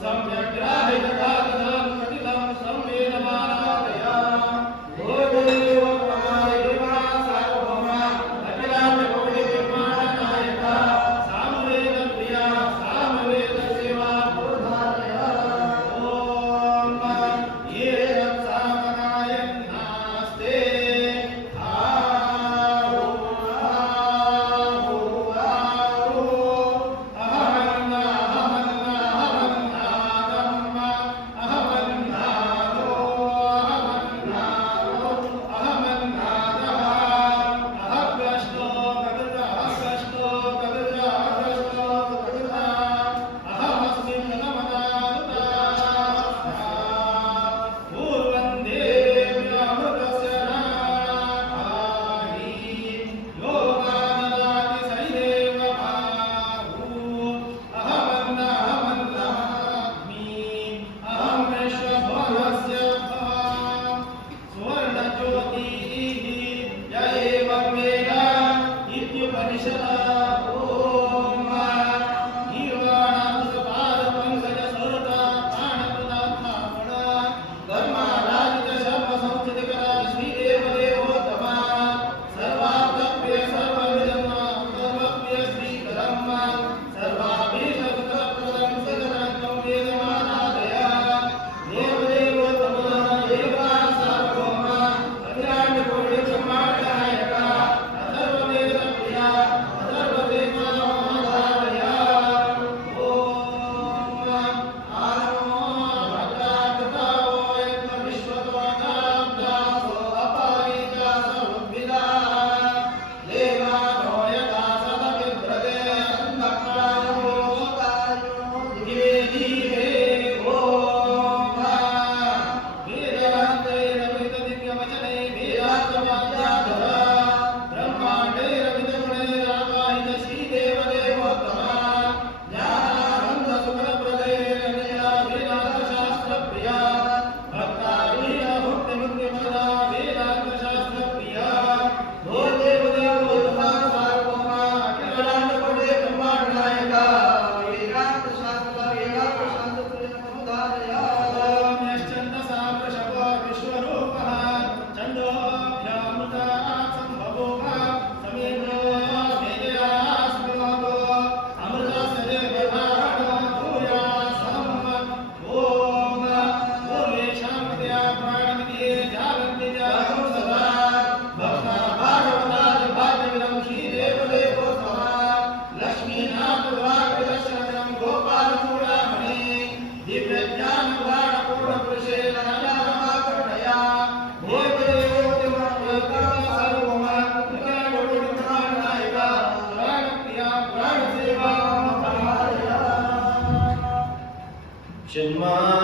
सम्यग्राहित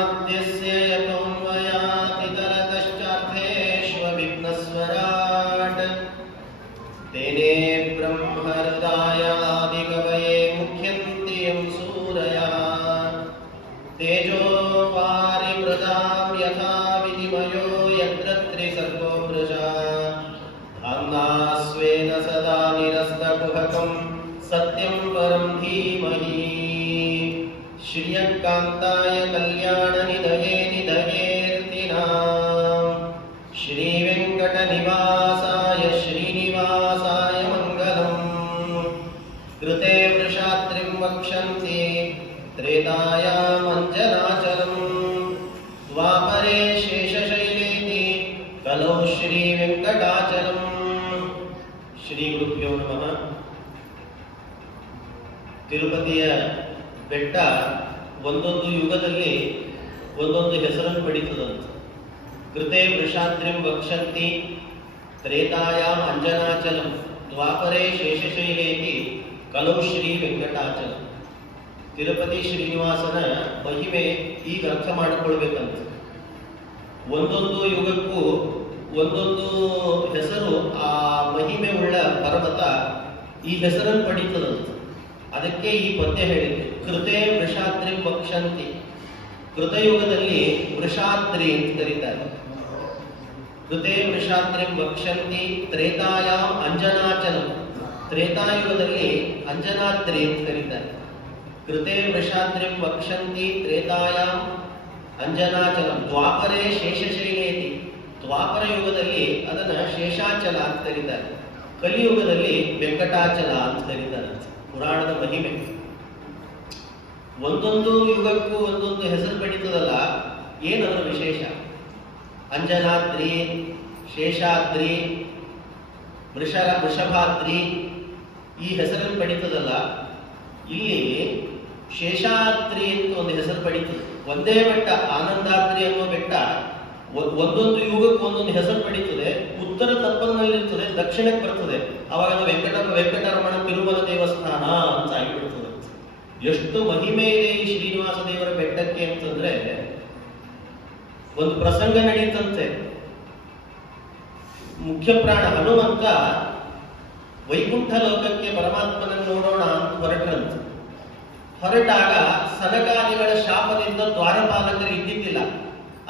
जन्माद्यस्य यतोऽन्वयातितरतश्चार्थेष्वभिघ्नस्वराट् तेने ब्रह्महृदायादिकवये मुह्यन्ति यं सूरयः तेजो वारिमृदां यथा विनिमयो यत्र त्रिसर्गो मृषा धाम्ना स्वेन सदा निरस्तकुहकं सत्यं परं धीमहि श्रियकान्ताय कल्याणनिधये निधयेऽर्थिनां श्रीवेङ्कटनिवासाय श्रीनिवासाय मङ्गलम् कृते वृषात्रिं वक्षन्ति त्रेतायामञ्जनाचलम् द्वापरे शेषशैलेति कलौ श्रीवेङ्कटाचलम् ಶ್ರೀಗುರುಭ್ಯೋ ನಮಃ. ತಿರುಪತಿಯ ಬೆಟ್ಟ ಒಂದೊಂದು ಯುಗದಲ್ಲಿ ಒಂದೊಂದು ಹೆಸರನ್ನು ಪಡೀತದಂತೆ. ಕೃತೆ ವೃಷಾದ್ರಿಂ ವಕ್ಷಂತಿ ತ್ರೇತಾಯಾಂ ಅಂಜನಾಚಲಂ ದ್ವಾಪರೇ ಶೇಷಶೈಲೇತಿ ಕಲೌ ಶ್ರೀ ವೆಂಕಟಾಚಲಂ. ತಿರುಪತಿ ಶ್ರೀನಿವಾಸನ ಮಹಿಮೆ ಈಗ ಅರ್ಥ ಮಾಡಿಕೊಳ್ಬೇಕಂತ. ಒಂದೊಂದು ಯುಗಕ್ಕೂ ಒಂದೊಂದು ಹೆಸರು, ಆ ಮಹಿಮೆ ಉಳ್ಳ ಪರ್ವತ ಈ ಹೆಸರನ್ನು ಪಡೀತದಂತೆ. ಅದಕ್ಕೆ ಈ ಪದ್ಯ ಹೇಳಿದ್ದು. ಕೃತೆ ವೃಷಾದ್ರಿ ವಕ್ಷಂತಿ, ಕೃತಯುಗದಲ್ಲಿ ವೃಷಾದ್ರಿ ಅಂತ ಕರೀತಾರೆ. ಕೃತೆ ವೃಷಾದ್ರಿ ವಕ್ಷಂತಿ ತ್ರೇತಾಯಾಂ ಅಂಜನಾಚಲಂ, ತ್ರೇತಾಯುಗದಲ್ಲಿ ಅಂಜನಾದ್ರಿ ಅಂತ ಕರೀತಾರೆ. ಕೃತೆ ವೃಷಾದ್ರಿ ವಕ್ಷಂತಿ ತ್ರೇತಾಯಾಂ ಅಂಜನಾಚಲಂ ದ್ವಾಪರೇ ಶೇಷಶೈಲೇತಿ, ದ್ವಾಪರ ಯುಗದಲ್ಲಿ ಅದನ್ನ ಶೇಷಾಚಲ ಅಂತ ಕರೀತಾರೆ. ಕಲಿಯುಗದಲ್ಲಿ ವೆಂಕಟಾಚಲ ಅಂತ ಕರೀತಾರೆ. ಪುರಾಣದ ಮಹಿಮೆ. ಒಂದೊಂದು ಯುಗಕ್ಕೂ ಒಂದೊಂದು ಹೆಸರು ಪಡೀತದಲ್ಲ, ಏನದರ ವಿಶೇಷ? ಅಂಜನಾದ್ರಿ, ಶೇಷಾದ್ರಿ, ವೃಷಭಾದ್ರಿ ಈ ಹೆಸರನ್ನು ಪಡೀತದಲ್ಲ, ಇಲ್ಲಿ ಶೇಷಾದ್ರಿ ಅಂತ ಒಂದು ಹೆಸರು ಪಡೀತದೆ. ಒಂದೇ ಬೆಟ್ಟ, ಆನಂದಾದ್ರಿ ಅನ್ನುವ ಬೆಟ್ಟ ಒಂದೊಂದು ಯುಗಕ್ಕೆ ಒಂದೊಂದು ಹೆಸರು ಪಡೀತದೆ. ಉತ್ತರ ತಪ್ಪಲಿನಲ್ಲಿರ್ತದೆ, ದಕ್ಷಿಣಕ್ಕೆ ಬರ್ತದೆ. ಅವಾಗ ಅದು ವೆಂಕಟರಮಣ ತಿರುಮಲ ದೇವಸ್ಥಾನ ಅಂತ ಆಗಿಬಿಡ್ತದೆ. ಎಷ್ಟು ಮಹಿಮೆ ಇದೆ ಈ ಶ್ರೀನಿವಾಸ ದೇವರ ಬೆಟ್ಟಕ್ಕೆ ಅಂತಂದ್ರೆ, ಒಂದು ಪ್ರಸಂಗ ನಡೀತಂತೆ. ಮುಖ್ಯ ಪ್ರಾಣ ಹನುಮಂತ ವೈಕುಂಠ ಲೋಕಕ್ಕೆ ಪರಮಾತ್ಮನನ್ನು ನೋಡೋಣ ಅಂತ ಹೊರಟ್ರಂತೆ. ಹೊರಟಾಗ ಸನಕಾದಿಗಳ ಶಾಪದಿಂದ ದ್ವಾರಪಾಲಕರು ಇದ್ದಿದ್ದಿಲ್ಲ.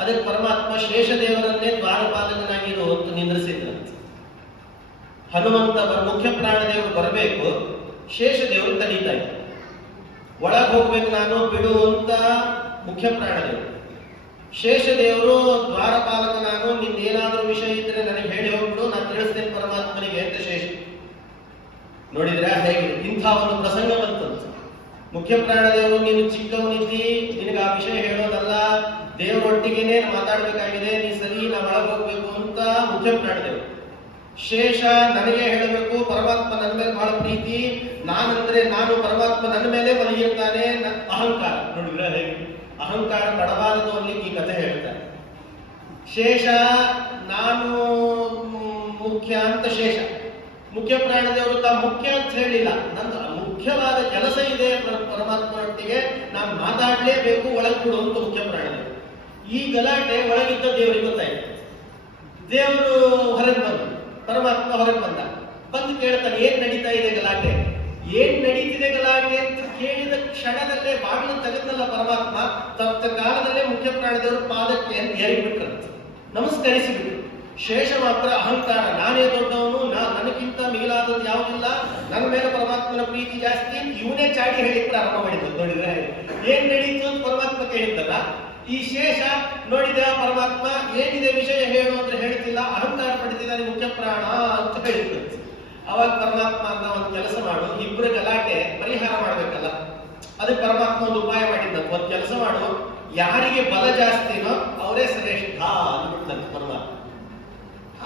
ಅದಕ್ಕೆ ಪರಮಾತ್ಮ ಶೇಷದೇವರನ್ನೇ ದ್ವಾರಪಾಲಕನಾಗಿರು ಅಂತ ನಿಂದ್ರಿಸಿದ್ರಂತೆ. ಹನುಮಂತ ಮುಖ್ಯ ಪ್ರಾಣದೇವರು ಬರಬೇಕು, ಶೇಷದೇವರು ತಡೀತಾ ಇದ್ರು. ಒಳಗೆ ಹೋಗ್ಬೇಕು ನಾನು, ಬಿಡು ಅಂತ ಮುಖ್ಯ ಪ್ರಾಣದೇವರು. ಶೇಷದೇವರು ದ್ವಾರಪಾಲಕ ನಾನು, ನಿಂದೇನಾದ್ರೂ ವಿಷಯ ಇದ್ರೆ ನನಗೆ ಹೇಳಿ ಹೋಗ್ಬಿಡು, ನಾನು ತಿಳಿಸ್ತೇನೆ ಪರಮಾತ್ಮನಿಗೆ ಅಂತ ಶೇಷ. ನೋಡಿದ್ರೆ ಹೇಗೆ ಇಂಥ ಒಂದು ಪ್ರಸಂಗ ಬಂತಂತ. ಮುಖ್ಯ ಪ್ರಾಣದೇವರು, ನೀನು ಚಿಕ್ಕವನಿದ್ದಿ, ನಿನಗೆ ಆ ವಿಷಯ ಹೇಳೋದಲ್ಲ, ದೇವರೊಟ್ಟಿಗೆನೆ ಮಾತಾಡ್ಬೇಕಾಗಿದೆ, ನೀ ಸರಿ, ನಾವು ಒಳಗೆ ಹೋಗ್ಬೇಕು ಅಂತ ಮುಖ್ಯ ಪ್ರಾಣದೇವರು. ಶೇಷ ನನಗೆ ಹೇಳಬೇಕು, ಪರಮಾತ್ಮ ನನ್ನ ಮೇಲೆ ಬಹಳ ಪ್ರೀತಿ, ನಾನಂದ್ರೆ ನಾನು, ಪರಮಾತ್ಮ ನನ್ನ ಮೇಲೆ ಮಲಗಿರ್ತಾನೆ, ಅಹಂಕಾರ. ನೋಡಿದ್ರೆ ಹೇಗೆ ಅಹಂಕಾರ ತಡಬಾರದು ಅಲ್ಲಿ ಈ ಕಥೆ ಹೇಳ್ತಾರೆ. ಶೇಷ ನಾನು ಮುಖ್ಯ ಅಂತ ಶೇಷ. ಮುಖ್ಯ ಪ್ರಾಣದೇವರು ತಾ ಮುಖ್ಯ ಅಂತ ಹೇಳಿಲ್ಲ, ನಂದು ಮುಖ್ಯವಾದ ಕೆಲಸ ಇದೆ ಪರಮಾತ್ಮನೊಟ್ಟಿಗೆ, ನಾನು ಮಾತಾಡ್ಲೇಬೇಕು, ಒಳಗೆ ಬಿಡು ಅಂತ ಮುಖ್ಯ ಪ್ರಾಣದೇವರು. ಈ ಗಲಾಟೆ ಒಳಗಿದ್ದ ದೇವರಿಗೆ ಗೊತ್ತಾಯ್ತು. ದೇವರು ಹೊರಗೆ ಬಂದು, ಪರಮಾತ್ಮ ಹೊರಗೆ ಬಂದು ಕೇಳ್ತಾನೆ, ಏನ್ ನಡೀತಾ ಇದೆ ಗಲಾಟೆ, ಏನ್ ನಡೀತಿದೆ ಗಲಾಟೆ ಅಂತ ಕೇಳಿದ ಕ್ಷಣದಲ್ಲೇ ಬಾಗಿಲು ತೆಗೆದಲ್ಲ ಪರಮಾತ್ಮ, ತಪ್ಪ ಕಾಲದಲ್ಲೇ ಮುಖ್ಯ ಪ್ರಾಣದೇವರು ಪಾದಕ್ಕೆ ಎರಗಿಬಿಟ್ರಂತೆ, ನಮಸ್ಕರಿಸಿಬಿಟ್ರು. ಶೇಷ ಮಾತ್ರ ಅಹಂಕಾರ, ನಾನೇ ದೊಡ್ಡವನು, ನನಗಿಂತ ಮಿಗಿಲಾದದ್ದು ಯಾವುದಿಲ್ಲ, ನನ್ನ ಮೇಲೆ ಪರಮಾತ್ಮನ ಪ್ರೀತಿ ಜಾಸ್ತಿ, ಇವನೇ ಚಾಡಿ ಹೇಳಿ ಪ್ರಾರಂಭ ಮಾಡಿದ್ದು. ನೋಡಿದ್ರೆ ಏನ್ ನಡೀತು ಅಂತ ಪರಮಾತ್ಮ ಕೇಳಿದ್ದಲ್ಲ. ಈ ಶೇಷ ನೋಡಿದ ಪರಮಾತ್ಮ, ಏನಿದೆ ವಿಷಯ ಹೇಳು ಅಂದ್ರೆ ಹೇಳ್ತಿಲ್ಲ, ಅಹಂಕಾರ ಪಡಿತಿದ್ದಾನೆ ಮುಖ್ಯ ಪ್ರಾಣ ಅಂತ ಹೇಳಿದ್ರು. ಅವಾಗ ಪರಮಾತ್ಮ ಅಂತ ಒಂದು ಕೆಲಸ ಮಾಡು, ಇಬ್ಬರ ಗಲಾಟೆ ಪರಿಹಾರ ಮಾಡ್ಬೇಕಲ್ಲ, ಅದಕ್ಕೆ ಪರಮಾತ್ಮ ಒಂದು ಉಪಾಯ ಮಾಡಿದ್ದ. ಒಂದು ಕೆಲಸ ಮಾಡು, ಯಾರಿಗೆ ಬಲ ಜಾಸ್ತಿನೋ ಅವರೇ ಶ್ರೇಷ್ಠ ಅಂದ್ಬಿಡ್ತಂತೆ ಪರಮಾತ್ಮ.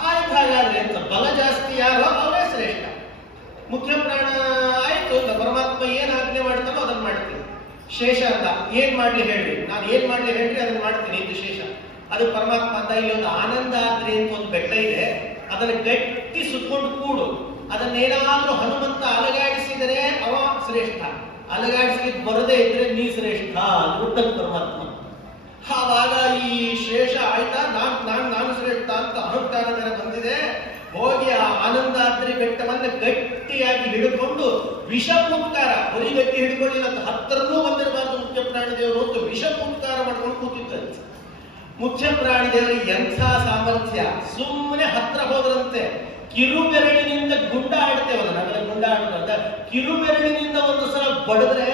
ಆಯ್ತು, ಹಾಗಾದ್ರೆ ಅಂತ ಬಲ ಜಾಸ್ತಿ ಯಾರೋ ಅವರೇ ಶ್ರೇಷ್ಠ. ಮುಖ್ಯ ಪ್ರಾಣ ಆಯ್ತು ಅಂತ ಪರಮಾತ್ಮ ಏನ್ ಆಜ್ಞೆ ಮಾಡ್ತಾನೋ ಅದನ್ನ ಮಾಡ್ತೀನಿ. ಶೇಷ ಅಂತ ಏನ್ ಮಾಡ್ಲಿ ಹೇಳ್ರಿ, ನಾನು ಏನ್ ಮಾಡ್ಲಿ ಹೇಳ್ರಿ ಅದನ್ನ ಮಾಡ್ತೀನಿ ಇದು ಶೇಷ. ಅದು ಪರಮಾತ್ಮ ಅಂತ, ಇಲ್ಲಿ ಒಂದು ಆನಂದಾದ್ರಿ ಅಂತ ಒಂದು ಬೆಟ್ಟ ಇದೆ, ಅದನ್ನ ಗಟ್ಟಿ ಸುತ್ಕೊಂಡು ಕೂಡು, ಅದನ್ನೇನಾದ್ರೂ ಹನುಮಂತ ಅಲಗಾಡಿಸಿದರೆ ಅವ ಶ್ರೇಷ್ಠ, ಅಲಗಾಡಿಸ್ಲಿಕ್ಕೆ ಬರದೇ ಇದ್ರೆ ನೀ ಶ್ರೇಷ್ಠ ಅಂತ ಪರಮಾತ್ಮ. ಆವಾಗ ಈ ಶೇಷ ಆಯ್ತಾ ನಾನು ಶ್ರೇಷ್ಠ ಅಂತ ಅಹಂಕಾರ ಬೇರೆ ಬಂದಿದೆ. ಹೋಗಿ ಆ ಆನಂದಾದ್ರಿ ಬೆಟ್ಟವನ್ನು ಗಟ್ಟಿಯಾಗಿ ಹಿಡಿದುಕೊಂಡು ವಿಷ ಉತ್ಕಾರ, ಬರೀ ಗಟ್ಟಿ ಹಿಡ್ಕೊಳ್ಳಿಲ್ಲ ಅಂತ ಹತ್ತರಲ್ಲೂ ಬಂದಿರಬಾರ್ದು ಮುಖ್ಯ ಪ್ರಾಣಿದೇವರು ಅಂತ ವಿಷ ಉತ್ಕಾರ ಮಾಡ್ಕೊಂಡು ಕೂತಿದ್ದಂತೆ. ಮುಖ್ಯ ಪ್ರಾಣಿದೇವರಿಗೆ ಎಂಥ ಸಾಮರ್ಥ್ಯ, ಸುಮ್ಮನೆ ಹತ್ರ ಹೋದ್ರಂತೆ ಕಿರುಬೆರಳಿನಿಂದ ಗುಂಡ ಆಡ್ತೇವಲ್ಲ ನಾವೆಲ್ಲ, ಗುಂಡ ಆಡೋದಂತ ಕಿರುಬೆರಳಿನಿಂದ ಒಂದು ಸಲ ಬಡಿದ್ರೆ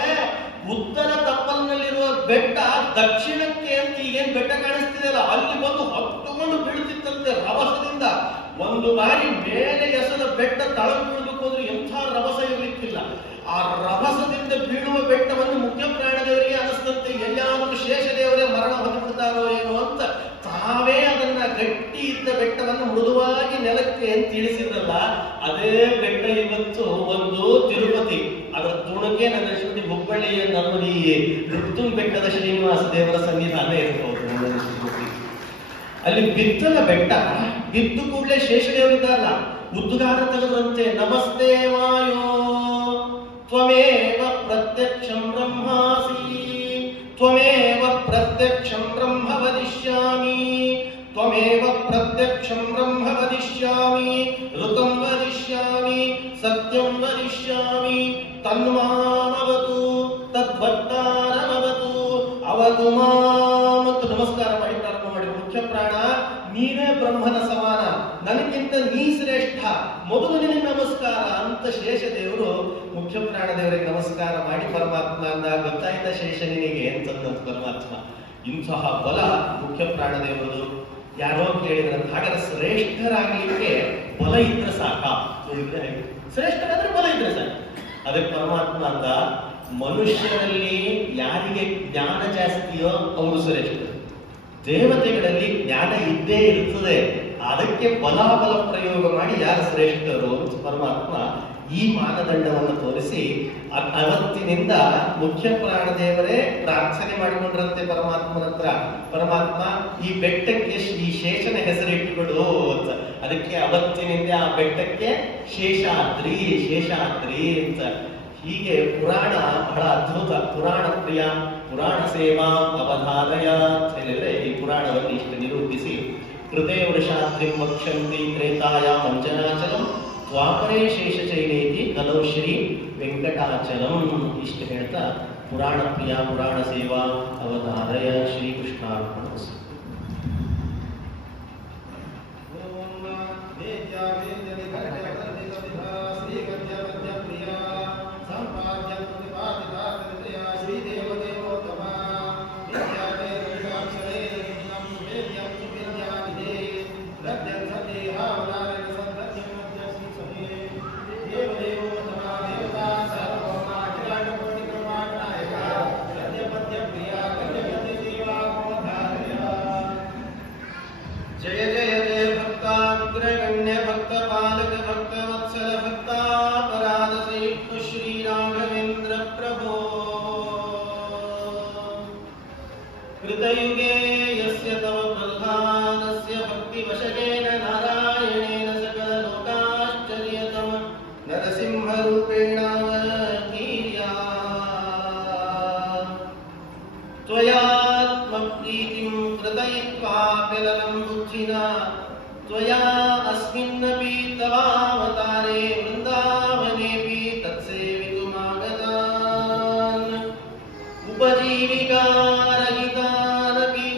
ಉತ್ತರ ತಪ್ಪಲಿನಲ್ಲಿರುವ ಬೆಟ್ಟ ದಕ್ಷಿಣಕ್ಕೆ ಅಂತ ಈಗೇನ್ ಬೆಟ್ಟ ಕಾಣಿಸ್ತಿದೆಯಲ್ಲ ಅಲ್ಲಿ ಬಂದು ಹತ್ತುಕೊಂಡು ಬೀಳ್ತಿತ್ತಂತೆ ರಭಸದಿಂದ. ಒಂದು ಬಾರಿ ಮೇಲೆ ಎಸದ ಬೆಟ್ಟ ತಳಗ್ ಬೀಳಬೇಕು ಅಂದ್ರೆ ಎಂಥ ರಭಸ ಇರಲಿಕ್ಕಿಲ್ಲ. ಆ ರಭಸದಿಂದ ಬೀಳುವ ಬೆಟ್ಟವನ್ನು ಮುಖ್ಯ ಪ್ರಾಣದೇವರಿಗೆ ಅನಿಸ್ತಂತೆ ಎಲ್ಲಾದರೂ ಶೇಷದೇವರೇ ಮರಣ ಹೊಂದಿಬಿಡ್ತಾರೋ ಏನೋ ಅಂತ ತಾವೇ ಅದನ್ನ ಗಟ್ಟಿ ಇದ್ದ ಬೆಟ್ಟವನ್ನು ಮೃದುವಾಗಿ ನೆಲಕ್ಕೆ ತಿಳಿಸಿದ್ರಲ್ಲ, ಅದೇ ಬೆಟ್ಟ ಇವತ್ತು ಒಂದು ತಿರುಪತಿ, ಅದರ ತುಣುಕೆ ನನ್ನ ಶ್ರೀ ಹುಬ್ಬಳ್ಳಿಯ ನಮ್ಮದಿ ಋತುಂ ಬೆಟ್ಟದ ಶ್ರೀನಿವಾಸ ದೇವರ ಸನ್ನಿಧಾನ ಇರಬಹುದು. ಅಲ್ಲಿ ಬಿತ್ತಲ ಬೆಟ್ಟ ಬಿದ್ದು ಕೂಡಲೇ ಶೇಷದೇವರಿದ್ದಾರಲ್ಲ ಉದ್ಗಾರ ತೆಗೆದಂತೆ, ನಮಸ್ತೆ ವಾಯೋ ತ್ವಮೇವ ಪ್ರತ್ಯಕ್ಷಂ ಬ್ರಹ್ಮಾಸಿ ತ್ವಮೇವ ಪ್ರತ್ಯಕ್ಷಂ ಬ್ರಹ್ಮ ವದಿಷ್ಯಾಮಿ ತ್ವಮೇವ ಪ್ರತ್ಯಕ್ಷಂ ಬ್ರಹ್ಮ ವದಿಷ್ಯಾಮಿ ಋತಂ ವದಿಷ್ಯಾಮಿ ಸತ್ಯಂ ವದಿಷ್ಯಾಮಿ ತನ್ಮಾಮವತು ತದ್ವಕ್ತಾರಮವತು ಅವತು ಮಾಂ ಅಂತ ನಮಸ್ಕಾರ ಮಾಡಿ ಪ್ರಾರಂಭ ಮಾಡಿ. ಮುಖ್ಯ ಪ್ರಾಣ ನೀನೇ ಬ್ರಹ್ಮನ ಸಮಾನ, ನನಗಿಂತ ನೀ ಶ್ರೇಷ್ಠ, ಮೊದಲು ನಿನಗೆ ನಮಸ್ಕಾರ ಅಂತ ಶೇಷದೇವರು ಮುಖ್ಯ ಪ್ರಾಣದೇವರಿಗೆ ನಮಸ್ಕಾರ ಮಾಡಿ ಪರಮಾತ್ಮ ಅಂದ ಗೊತ್ತಾಯ್ತ ಶೇಷ ನಿನಗೆ ಅಂತಂದಂತ ಪರಮಾತ್ಮ. ಇಂತಹ ಬಲ ಮುಖ್ಯ ಪ್ರಾಣದೇವರು. ಯಾರೋ ಕೇಳಿದ್ರಂತ, ಹಾಗಾದ್ರೆ ಶ್ರೇಷ್ಠರಾಗ್ಲಿಕ್ಕೆ ಬಲ ಇದ್ರೆ ಸಾಕ? ಶ್ರೇಷ್ಠರಾದ್ರೆ ಬಲ ಇದ್ರೆ ಸಾಕು. ಅದಕ್ಕೆ ಪರಮಾತ್ಮ ಅಂದ, ಮನುಷ್ಯರಲ್ಲಿ ಯಾರಿಗೆ ಜ್ಞಾನ ಜಾಸ್ತಿಯೋ ಅವರು ಶ್ರೇಷ್ಠ, ದೇವತೆಗಳಲ್ಲಿ ಜ್ಞಾನ ಇದ್ದೇ ಇರ್ತದೆ, ಅದಕ್ಕೆ ಬಲಾಬಲ ಪ್ರಯೋಗ ಮಾಡಿ ಯಾರು ಶ್ರೇಷ್ಠರು ಅಂತ ಪರಮಾತ್ಮ ಈ ಮಾನದಂಡವನ್ನು ತೋರಿಸಿ ಅವತ್ತಿನಿಂದ ಮುಖ್ಯ ಪ್ರಾಣದೇವರೇ ಪ್ರಾರ್ಥನೆ ಮಾಡಿಕೊಂಡ್ರಂತೆ ಪರಮಾತ್ಮನ ಹತ್ರ. ಪರಮಾತ್ಮ ಈ ಬೆಟ್ಟಕ್ಕೆ ಈ ಶೇಷನ ಹೆಸರಿಟ್ಟುಬಿಡು ಅಂತ. ಅದಕ್ಕೆ ಅವತ್ತಿನಿಂದ ಆ ಬೆಟ್ಟಕ್ಕೆ ಶೇಷಾದ್ರಿ ಶೇಷಾದ್ರಿ ಅಂತ. ಹೀಗೆ ಪುರಾಣ ಬಹಳ ಅದ್ಭುತ. ಪುರಾಣ ಪ್ರಿಯ ಪುರಾಣ ಸೇವಾ ಅವಧಾರಯ ಅಂತ ಹೇಳಿದ್ರೆ ಈ ಪುರಾಣವನ್ನು ಇಷ್ಟು ನಿರೂಪಿಸಿ, ಕೃತೆ ವೃಷಾದ್ರಿ ಪಕ್ಷಂತಿ ತ್ರೇತಾಯ ಮಂಜನಾಚಲಂ ದ್ವಾಪರೇ ಶೇಷಚೈನೇತಿ ಕಲೌ ಶ್ರೀ ವೆಂಕಟಾಚಲಂ ಇಷ್ಟು ಹೇಳ್ತಾ ಪುರಾಣ ಪ್ರಿಯ ಪುರಾಣ ಸೇವಾ ಅವಧಾರಯ ಶ್ರೀಕೃಷ್ಣಾರ್ಪಣ. जय जय जय भक्ताग्रगण्य भक्त पालक भक्त वत्सल भक्तापराध सहित श्री राघवेंद्र प्रभो. कृतयुगे यस्य तव प्रह्लादस्य भक्तिवशकेन नारायणेन सकललोकाश्चर्यतम नरसिंहरूपेणावतीर्या त्वयात्मप्रीतिं कृतयित्वा विललं बुद्धिना त्वया अस्मिन्नपि तवावतारे वृन्दावनेऽपि तत्सेवितुमागतान् उपजीविकारहितानपि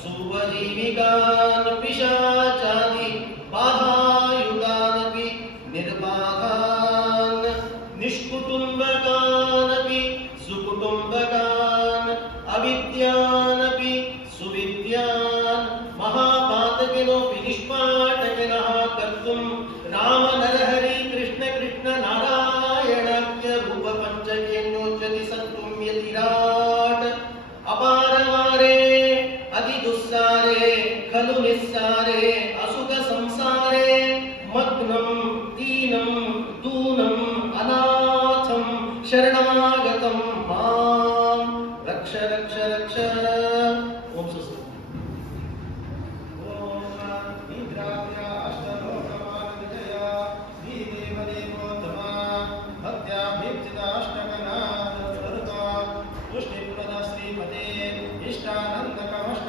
सुपजीविकान् पिशाचादि बाधायुगानपि निर्बाधान् निष्कुटुम्बकानपि सुकुटुम्बकान् अविद्यानपि सुविद्यान् महापातकिनोऽपि निष्पाटकिनः कर्तुं राम नरहरि कृष्ण कृष्ण नारायणाख्य रूप पञ्चकेन्योच्यति सत्तुं यतिराट् अपारवारे अतिदुस्सारे खलु निस्सारे असुख संसारे मग्नं दीनं दूनं अनाथं शरणागतं मां रक्ष रक्ष रक्ष. ओम सुस्त. ओम निद्राव्या अष्टलोकपाल विजय श्री देवदेवोत्तमा भक्त्याभिर्जिताष्टकनाथ स्वरूपा पुष्टिप्रद श्रीमते इष्टानन्दकमष्ट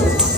परमात्मा